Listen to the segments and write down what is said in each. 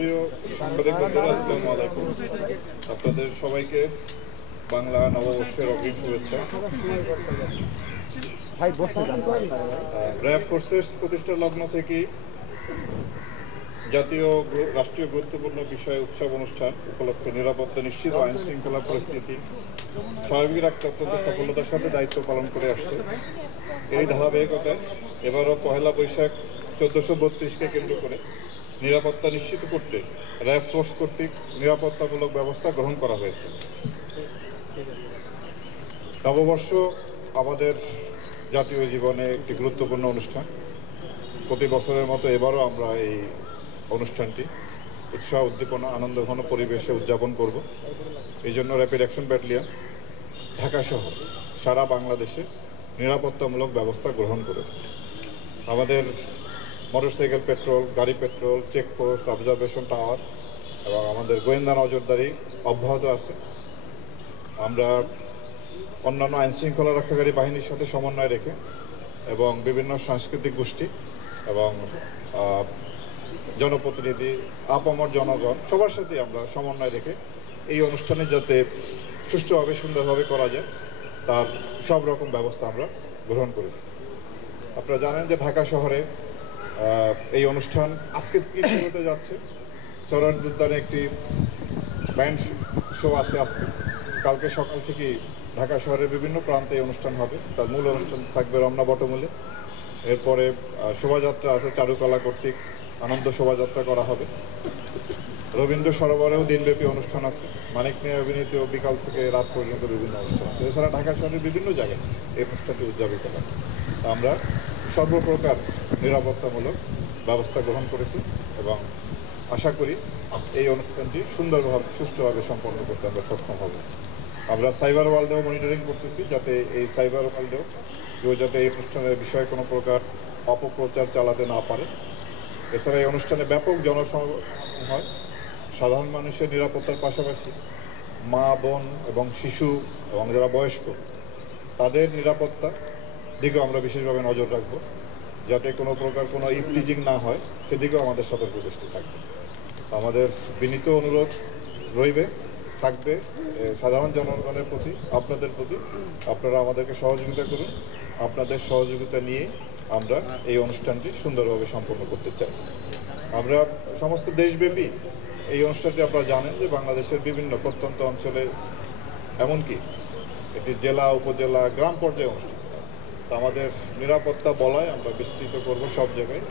সুপ্রিয় সাংবাদিক বন্ধুরা, আসসালামু আলাইকুম। আপনাদের সবাইকে বাংলা নববর্ষের অগ্রিম শুভেচ্ছা। র্যাব ফোর্সেস প্রতিষ্ঠার লগ্ন থেকেই জাতীয় রাষ্ট্রীয় গুরুত্বপূর্ণ বিষয় উৎসব অনুষ্ঠান উপলক্ষে নিরাপত্তা নিশ্চিত ও আইন শৃঙ্খলা পরিস্থিতি স্বাভাবিক রাখতে অত্যন্ত সফলতার সাথে দায়িত্ব পালন করে আসছে। এই ধারাবাহিকতায় এবারও পহেলা বৈশাখ 1432কে কেন্দ্র করে নিরাপত্তা নিশ্চিত করতে র্যাব ফোর্স কর্তৃক নিরাপত্তামূলক ব্যবস্থা গ্রহণ করা হয়েছে। নববর্ষ আমাদের জাতীয় জীবনে একটি গুরুত্বপূর্ণ অনুষ্ঠান। প্রতি বছরের মতো এবারও আমরা এই অনুষ্ঠানটি উৎসাহ উদ্দীপনা আনন্দঘন পরিবেশে উদযাপন করব। এই জন্য র্যাপিড অ্যাকশন ব্যাটালিয়ন ঢাকা সহ সারা বাংলাদেশে নিরাপত্তামূলক ব্যবস্থা গ্রহণ করেছে। আমাদের মোটরসাইকেল পেট্রোল, গাড়ি পেট্রোল, চেকপোস্ট, অবজারভেশন টাওয়ার এবং আমাদের গোয়েন্দা নজরদারি অব্যাহত আছে। আমরা অন্যান্য আইনশৃঙ্খলা রক্ষাকারী বাহিনীর সাথে সমন্বয় রেখে এবং বিভিন্ন সাংস্কৃতিক গোষ্ঠী এবং জনপ্রতিনিধি, আপামর জনগণ সবার সাথে আমরা সমন্বয় রেখে এই অনুষ্ঠানে যাতে সুষ্ঠুভাবে সুন্দরভাবে করা যায় তার সব রকম ব্যবস্থা আমরা গ্রহণ করেছি। আপনারা জানেন যে ঢাকা শহরে এই অনুষ্ঠান আজকে কি শুরু হতে যাচ্ছে। চরণজীবন উদ্যানে একটি ব্যান্ড শো আছে আজকে। কালকে সকাল থেকে ঢাকা শহরের বিভিন্ন প্রান্তে এই অনুষ্ঠান হবে। তার মূল অনুষ্ঠান থাকবে রমনা বটমূলে। এরপরে শোভাযাত্রা আছে, চারুকলা কর্তৃক আনন্দ শোভাযাত্রা করা হবে। রবীন্দ্র সরোবরেও দিনব্যাপী অনুষ্ঠান আছে। মানিক মিয়া অভিনীত বিকাল থেকে রাত পর্যন্ত বিভিন্ন অনুষ্ঠান আছে। এছাড়া ঢাকা শহরের বিভিন্ন জায়গায় এই অনুষ্ঠানটি উদযাপিত হয়। আমরা সর্বপ্রকার নিরাপত্তামূলক ব্যবস্থা গ্রহণ করেছি এবং আশা করি এই অনুষ্ঠানটি সুন্দরভাবে সুষ্ঠুভাবে সম্পন্ন করতে আমরা সক্ষম হব। আমরা সাইবার ওয়ার্ল্ডেও মনিটরিং করতেছি যাতে এই সাইবার ওয়ার্ল্ডেও কেউ যাতে এই অনুষ্ঠানের বিষয়ে কোনো প্রকার অপপ্রচার চালাতে না পারে। এছাড়া এই অনুষ্ঠানে ব্যাপক জনসমাগম হয়। সাধারণ মানুষের নিরাপত্তার পাশাপাশি মা, বোন এবং শিশু এবং যারা বয়স্ক তাদের নিরাপত্তা দিকেও আমরা বিশেষভাবে নজর রাখব যাতে কোনো প্রকার কোনো ইফটিজিং না হয়, সেদিকেও আমাদের সতর্ক দৃষ্টি থাকবে। আমাদের বিনীত অনুরোধ থাকবে সাধারণ জনগণের প্রতি, আপনাদের প্রতি, আপনারা আমাদেরকে সহযোগিতা করুন। আপনাদের সহযোগিতা নিয়ে আমরা এই অনুষ্ঠানটি সুন্দরভাবে সম্পন্ন করতে চাই। আমরা সমস্ত দেশব্যাপী এই অনুষ্ঠানটি আপনারা জানেন যে বাংলাদেশের বিভিন্ন প্রত্যন্ত অঞ্চলে এমনকি একটি জেলা, উপজেলা, গ্রাম পর্যায়ে অনুষ্ঠান হয়। তা আমাদের নিরাপত্তা বলয় আমরা বিস্তৃত করব সব জায়গায়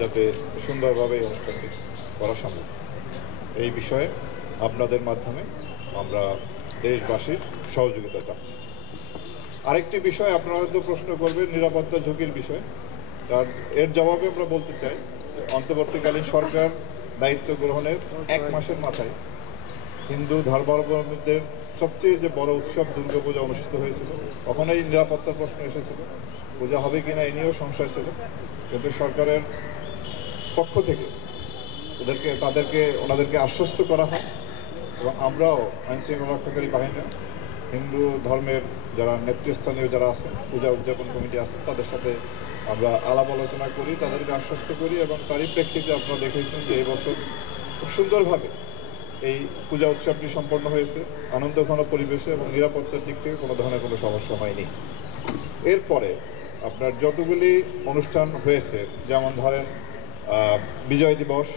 যাতে সুন্দরভাবে এই অনুষ্ঠানটি করা সম্ভব। এই বিষয়ে আপনাদের মাধ্যমে আমরা দেশবাসীর সহযোগিতা চাচ্ছি। আরেকটি বিষয় আপনারা হয়তো প্রশ্ন করবেন নিরাপত্তা ঝুঁকির বিষয়। কারণ এর জবাবে আমরা বলতে চাই অন্তর্বর্তীকালীন সরকার দায়িত্ব গ্রহণের 1 মাসের মাথায় হিন্দু ধর্মাবলম্বীদের সবচেয়ে যে বড় উৎসব দুর্গাপূজা অনুষ্ঠিত হয়েছিল। তখন এই নিরাপত্তার প্রশ্ন এসেছিল, পূজা হবে কিনা এ নিয়েও সংশয় ছিল। কিন্তু সরকারের পক্ষ থেকে ওনাদেরকে আশ্বস্ত করা হয় এবং আমরাও আইনশৃঙ্খলা রক্ষাকারী বাহিনী, হিন্দু ধর্মের যারা নেতৃস্থানীয় যারা আছেন, পূজা উদযাপন কমিটি আছেন, তাদের সাথে আমরা আলাপ আলোচনা করি, তাদেরকে আশ্বস্ত করি এবং তারই প্রেক্ষিতে আপনারা দেখেছেন যে এই বছর খুব সুন্দরভাবে এই পূজা উৎসবটি সম্পন্ন হয়েছে আনন্দঘন পরিবেশে এবং নিরাপত্তার দিক থেকে কোনো ধরনের কোনো সমস্যা হয়নি। এরপরে আপনার যতগুলি অনুষ্ঠান হয়েছে, যেমন ধরেন বিজয় দিবস,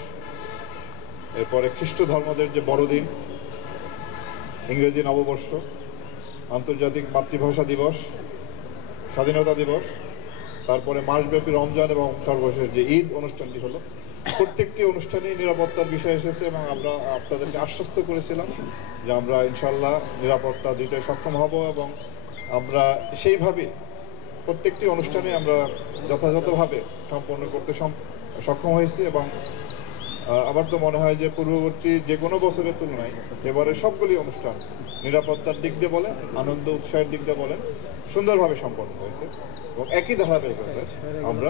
এরপরে খ্রিস্ট ধর্মদের যে বড়দিন, ইংরেজি নববর্ষ, আন্তর্জাতিক মাতৃভাষা দিবস, স্বাধীনতা দিবস, তারপরে মাসব্যাপী রমজান এবং সর্বশেষ যে ঈদ অনুষ্ঠানটি হলো, প্রত্যেকটি অনুষ্ঠানেই নিরাপত্তার বিষয় এসেছে এবং আমরা আপনাদেরকে আশ্বস্ত করেছিলাম যে আমরা ইনশাল্লাহ নিরাপত্তা দিতে সক্ষম হব এবং আমরা সেইভাবে প্রত্যেকটি অনুষ্ঠানে আমরা যথাযথভাবে সম্পন্ন করতে সক্ষম হয়েছি এবং আমার তো মনে হয় যে পূর্ববর্তী যে কোনো বছরের তুলনায় এবারে সবগুলি অনুষ্ঠান নিরাপত্তার দিক দিয়ে বলেন, আনন্দ উৎসাহের দিক দিয়ে বলেন, সুন্দরভাবে সম্পন্ন হয়েছে এবং একই ধারাবাহিকতায় আমরা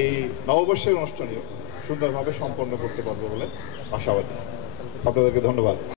এই নববর্ষের অনুষ্ঠানেও সুন্দরভাবে সম্পন্ন করতে পারবো বলে আশাবাদী। আপনাদেরকে ধন্যবাদ।